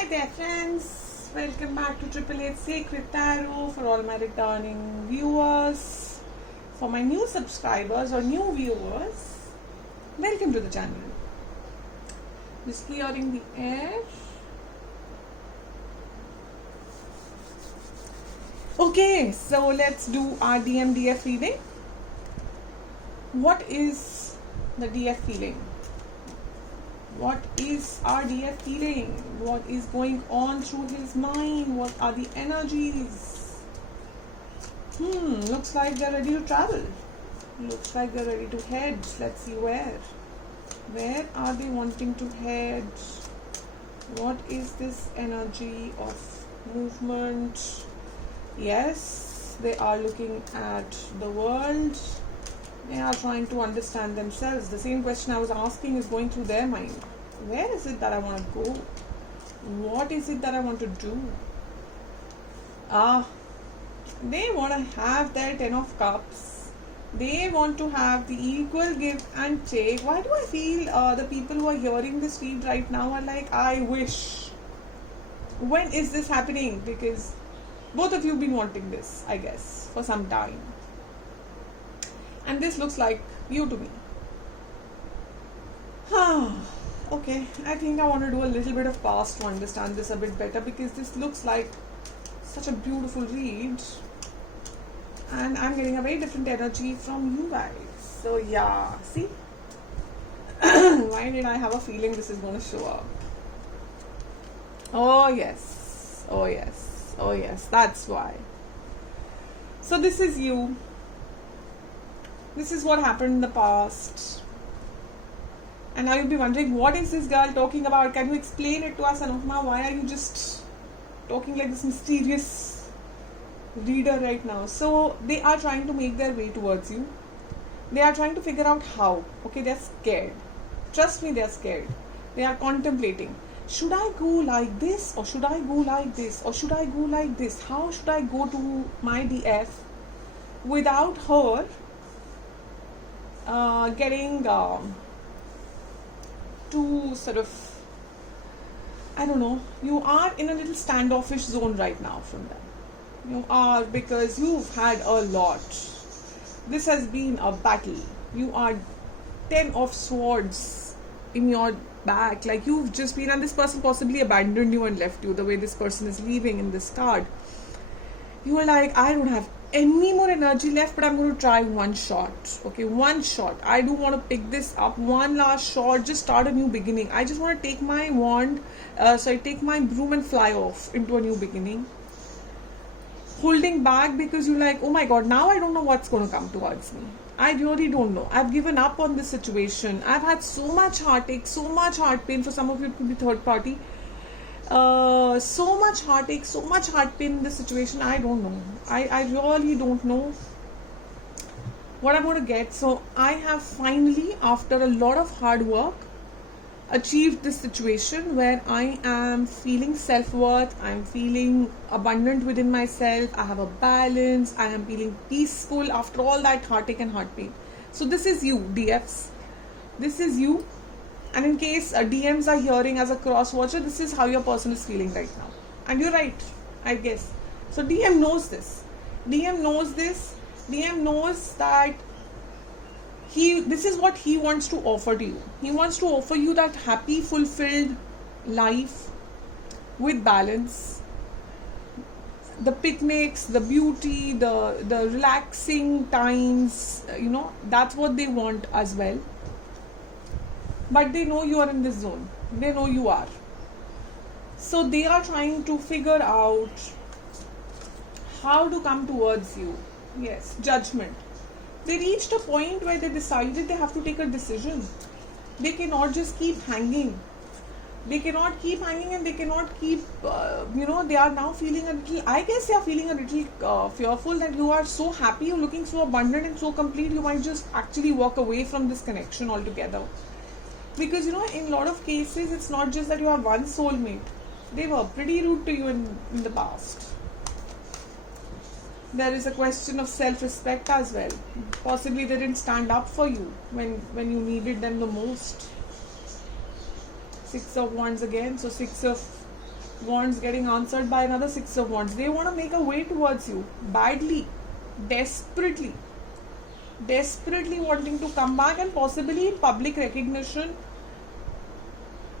Hi there friends, welcome back to Triple Eight Sacred Tarot. For all my returning viewers, for my new subscribers or new viewers, welcome to the channel. Just clearing the air. Okay, so let's do our DF reading. What is the DF feeling? What is our DF feeling? What is going on through his mind? What are the energies? Looks like they're ready to travel. Looks like they're ready to head. Let's see where. Where are they wanting to head? What is this energy of movement? Yes, they are looking at the world. They are trying to understand themselves. The same question I was asking is going through their mind. Where is it that I want to go? What is it that I want to do? They want to have their 10 of cups. They want to have the equal give and take. Why do I feel the people who are hearing this read right now are like, I wish. When is this happening? Because both of you have been wanting this, I guess, for some time. And this looks like you to me. Okay, I think I want to do a little bit of past to understand this a bit better, because this looks like such a beautiful read. And I'm getting a very different energy from you guys. So yeah, see? Why did I have a feeling this is going to show up? Oh yes, oh yes, oh yes, that's why. So this is you. This is what happened in the past. And now you'll be wondering, what is this girl talking about? Can you explain it to us, Anupma? Why are you just talking like this mysterious reader right now? So they are trying to make their way towards you. They are trying to figure out how. Okay, they're scared. Trust me, they're scared. They are contemplating. Should I go like this? Or should I go like this? Or should I go like this? How should I go to my DF without her getting too sort of, I don't know, you are in a little standoffish zone right now from them. You are, because you've had a lot. This has been a battle. You are 10 of swords in your back. Like you've just been, and this person possibly abandoned you and left you, the way this person is leaving in this card. You are like, I don't have any more energy left, but I'm going to try one shot. Okay, one shot. I do want to pick this up. One last shot. Just start a new beginning. I just want to take my wand, take my broom and fly off into a new beginning. Holding back because you're like, oh my God, now I don't know what's going to come towards me. I really don't know. I've given up on this situation. I've had so much heartache, so much heart pain. For some of you, it could be third party. So much heartache, so much heart pain in this situation. I don't know. I really don't know what I'm going to get. So I have finally, after a lot of hard work, achieved this situation where I am feeling self-worth. I'm feeling abundant within myself. I have a balance. I am feeling peaceful after all that heartache and heart pain. So this is you, DFs. This is you. And in case DMs are hearing as a cross watcher, this is how your person is feeling right now. And you're right, I guess. So DM knows this. DM knows this. DM knows that this is what he wants to offer to you. He wants to offer you that happy, fulfilled life with balance. The picnics, the beauty, the relaxing times, that's what they want as well. But they know you are in this zone. They know you are. So they are trying to figure out how to come towards you. Yes, judgment. They reached a point where they decided they have to take a decision. They cannot just keep hanging. They cannot keep hanging, and they cannot keep, they are now feeling a little, I guess they are feeling a little fearful that you are so happy, you're looking so abundant and so complete, you might just actually walk away from this connection altogether. Because in a lot of cases, it's not just that you have one soulmate. They were pretty rude to you in the past. There is a question of self-respect as well. Possibly they didn't stand up for you when you needed them the most. 6 of Wands again. So 6 of Wands getting answered by another Six of Wands. They want to make a way towards you badly, desperately wanting to come back, and possibly in public recognition,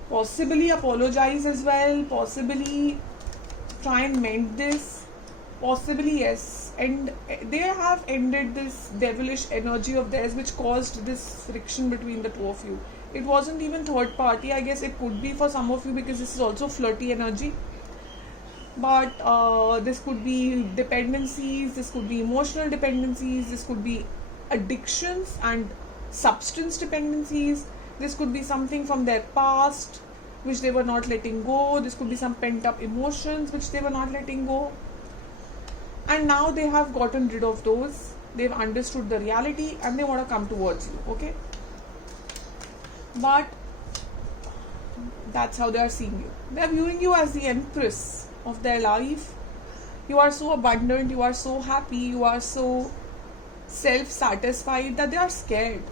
possibly apologize as well, possibly try and mend this, possibly yes, and they have ended this devilish energy of theirs which caused this friction between the two of you. It wasn't even third party, I guess it could be for some of you, because this is also flirty energy. But this could be dependencies, this could be emotional dependencies, this could be addictions and substance dependencies, this could be something from their past which they were not letting go, this could be some pent up emotions which they were not letting go, and now they have gotten rid of those, they've understood the reality and they want to come towards you. Okay, but that's how they are seeing you. They are viewing you as the empress of their life. You are so abundant, you are so happy, you are so self-satisfied that they are scared.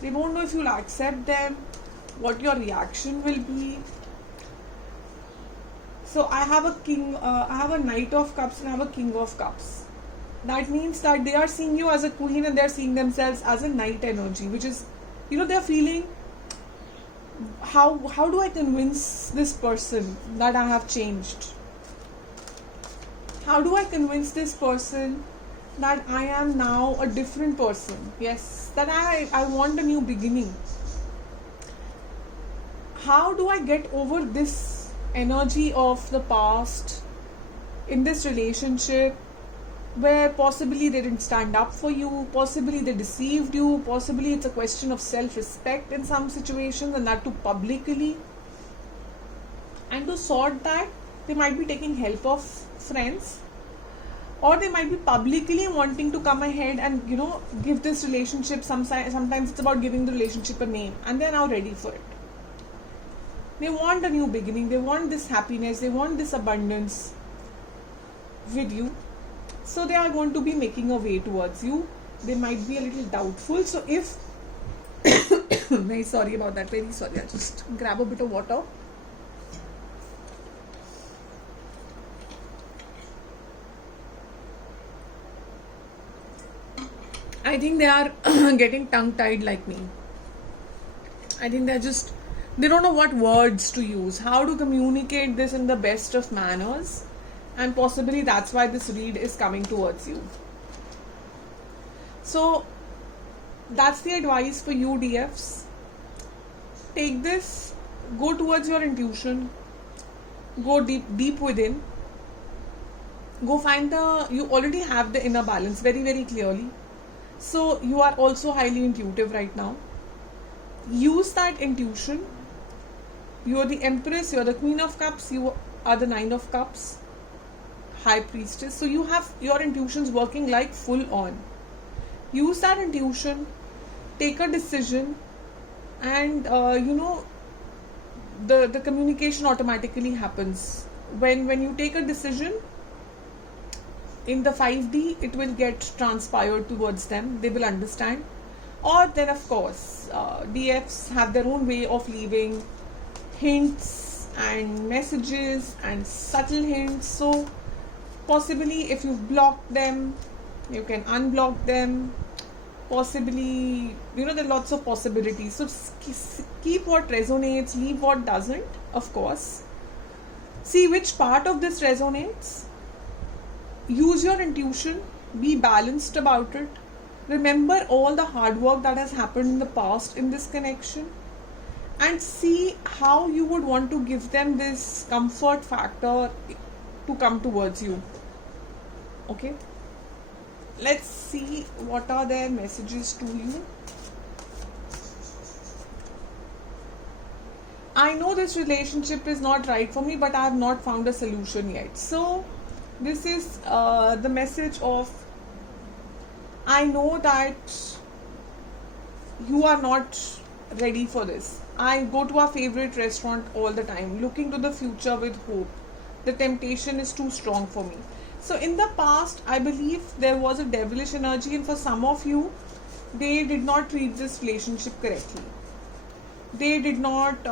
They don't know if you'll accept them, what your reaction will be. So I have a Knight of Cups and I have a King of Cups. That means that they are seeing you as a queen and they are seeing themselves as a knight energy, which is, they are feeling, how do I convince this person that I have changed? How do I convince this person that I am now a different person? Yes, that I want a new beginning. How do I get over this energy of the past in this relationship where possibly they didn't stand up for you, possibly they deceived you, possibly it's a question of self-respect in some situations, and that too publicly. And to sort that, they might be taking help of friends, or they might be publicly wanting to come ahead and give this relationship sometimes it's about giving the relationship a name, and they're now ready for it. They want a new beginning, they want this happiness, they want this abundance with you. So they are going to be making a way towards you. They might be a little doubtful. So if very sorry about that, very sorry, I'll just grab a bit of water. I think they are getting tongue-tied like me. I think they don't know what words to use, how to communicate this in the best of manners, and possibly that's why this read is coming towards you. So that's the advice for you, DFs. Take this, go towards your intuition, go deep within, go find you already have the inner balance very, very clearly. So you are also highly intuitive right now. Use that intuition. You are the Empress, you are the Queen of Cups, you are the Nine of Cups, High Priestess. So you have your intuitions working like full on. Use that intuition, take a decision, and the communication automatically happens. When you take a decision, in the 5D, it will get transpired towards them. They will understand. Or then, of course, DFs have their own way of leaving hints and messages and subtle hints. So, possibly, if you've blocked them, you can unblock them. Possibly, there are lots of possibilities. So, keep what resonates, leave what doesn't, of course. See which part of this resonates. Use your intuition, be balanced about it. Remember all the hard work that has happened in the past in this connection, and see how you would want to give them this comfort factor to come towards you. Okay? Let's see what are their messages to you. I know this relationship is not right for me, but I have not found a solution yet. So this is the message of, I know that you are not ready for this. I go to our favorite restaurant all the time, looking to the future with hope. The temptation is too strong for me. So in the past, I believe there was a devilish energy, and for some of you, they did not treat this relationship correctly. They did not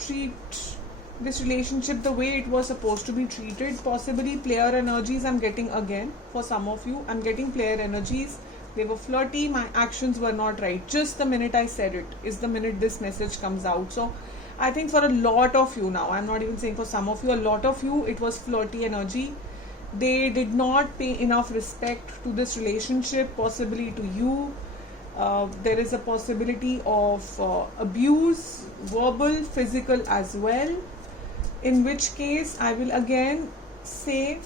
treat this relationship the way it was supposed to be treated. Possibly player energies I'm getting again for some of you. I'm getting player energies. They were flirty. My actions were not right. Just the minute I said it is the minute this message comes out. So I think for a lot of you now, I'm not even saying for some of you, a lot of you, it was flirty energy. They did not pay enough respect to this relationship, possibly to you. There is a possibility of abuse, verbal, physical as well. In which case, I will again say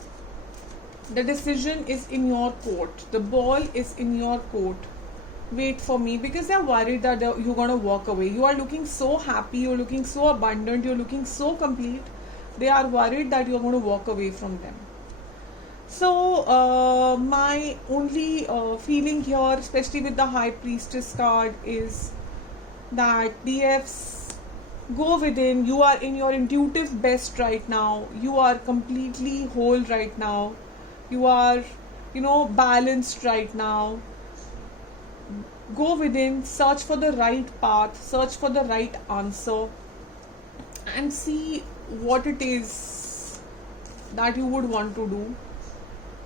the decision is in your court. The ball is in your court. Wait for me, because they're worried that you're going to walk away. You are looking so happy, you're looking so abundant, you're looking so complete. They are worried that you're going to walk away from them. So my only feeling here, especially with the High Priestess card, is that DFs, go within. You are in your intuitive best right now. You are completely whole right now. You are, balanced right now. Go within, search for the right path, search for the right answer, and see what it is that you would want to do.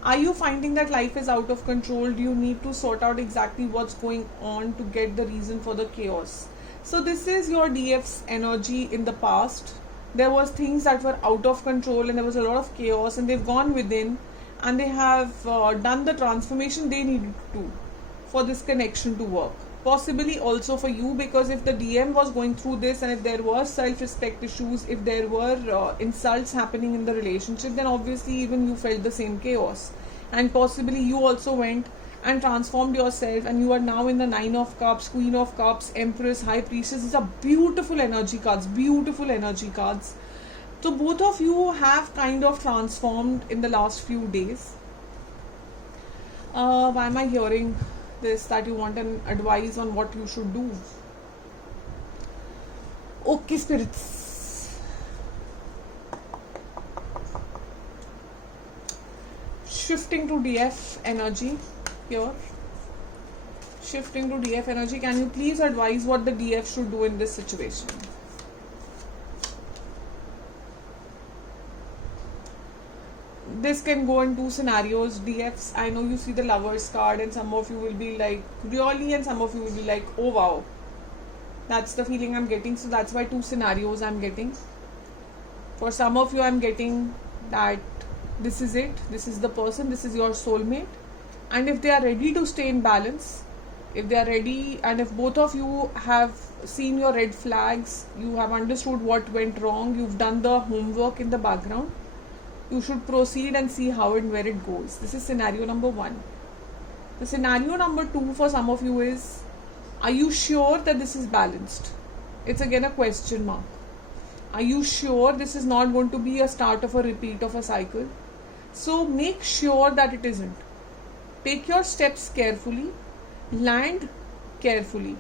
Are you finding that life is out of control? Do you need to sort out exactly what's going on to get the reason for the chaos? So this is your DF's energy in the past. There was things that were out of control and there was a lot of chaos, and they've gone within and they have done the transformation they needed to for this connection to work. Possibly also for you, because if the DM was going through this and if there were self-respect issues, if there were insults happening in the relationship, then obviously even you felt the same chaos. And possibly you also went and transformed yourself, and you are now in the 9 of Cups, Queen of Cups, Empress, High Priestess. These are beautiful energy cards, beautiful energy cards. So both of you have kind of transformed in the last few days. Why am I hearing this, that you want an advice on what you should do? Okay, spirits. Shifting to DF energy here. Shifting to DF energy. Can you please advise what the DF should do in this situation? This can go in two scenarios. DFs, I know you see the Lovers card and some of you will be like, really, and some of you will be like, oh wow. That's the feeling I'm getting. So that's why two scenarios I'm getting. For some of you, I'm getting that this is it. This is the person. This is your soulmate. And if they are ready to stay in balance, if they are ready, and if both of you have seen your red flags, you have understood what went wrong, you've done the homework in the background, you should proceed and see how and where it goes. This is scenario number 1. The scenario number 2 for some of you is, are you sure that this is balanced? It's again a question mark. Are you sure this is not going to be a start of a repeat of a cycle? So make sure that it isn't. Take your steps carefully. Land carefully.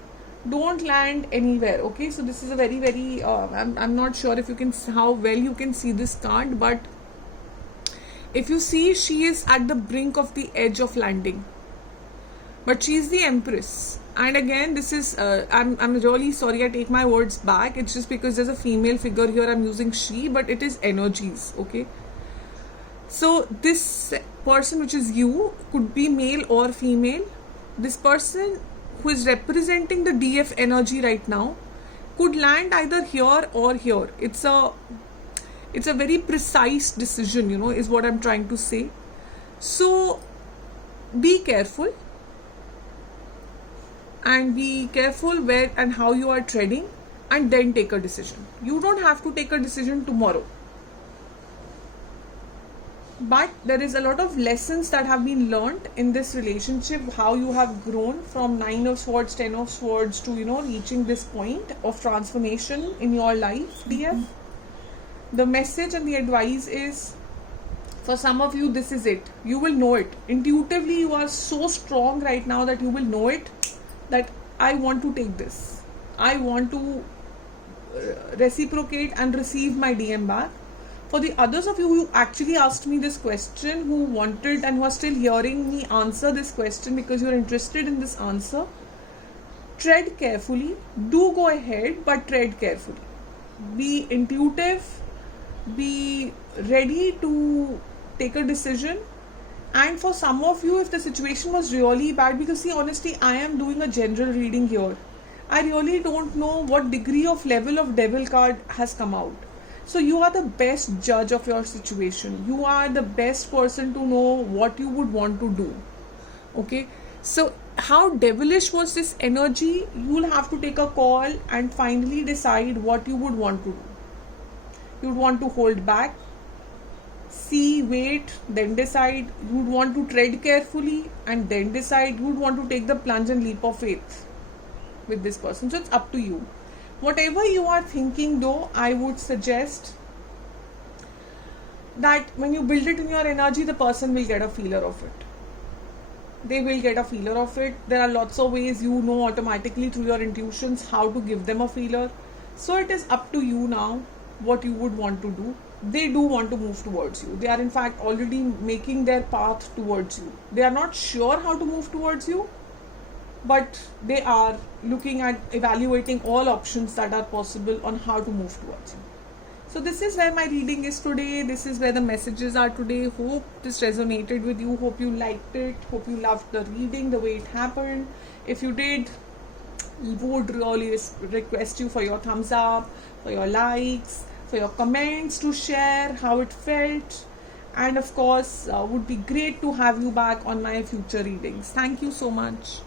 Don't land anywhere. Okay, so this is a very, very, I'm not sure if you can, how well you can see this card, but if you see, she is at the brink of the edge of landing. But she is the Empress. And again, this is, I'm really sorry, I take my words back. It's just because there's a female figure here, I'm using she, but it is energies, okay? So this person, which is you, could be male or female. This person who is representing the DF energy right now could land either here or here. It's a very precise decision, is what I'm trying to say. So be careful, and be careful where and how you are treading, and then take a decision. You don't have to take a decision tomorrow. But there is a lot of lessons that have been learned in this relationship, how you have grown from 9 of Swords, 10 of Swords to, reaching this point of transformation in your life, DF. The message and the advice is, for some of you, this is it. You will know it. Intuitively, you are so strong right now that you will know it, that I want to take this. I want to reciprocate and receive my DM back. For the others of you who actually asked me this question, who wanted and who are still hearing me answer this question because you're interested in this answer, tread carefully. Do go ahead, but tread carefully. Be intuitive. be ready to take a decision. And for some of you, if the situation was really bad, because see, honestly, I am doing a general reading here. I really don't know what degree of level of devil card has come out. So you are the best judge of your situation. You are the best person to know what you would want to do. Okay, so how devilish was this energy? You'll have to take a call and finally decide what you would want to do. You would want to hold back, see, wait, then decide. You would want to tread carefully and then decide. You would want to take the plunge and leap of faith with this person. So it's up to you. Whatever you are thinking though, I would suggest that when you build it in your energy, the person will get a feeler of it. They will get a feeler of it. There are lots of ways, you know automatically through your intuitions how to give them a feeler. So it is up to you now what you would want to do. They do want to move towards you. They are in fact already making their path towards you. They are not sure how to move towards you, but they are looking at evaluating all options that are possible on how to move towards you. So this is where my reading is today. This is where the messages are today. Hope this resonated with you. Hope you liked it. Hope you loved the reading, the way it happened. If you did, would really request you for your thumbs up, for your likes, for your comments, to share how it felt. And of course, would be great to have you back on my future readings. Thank you so much.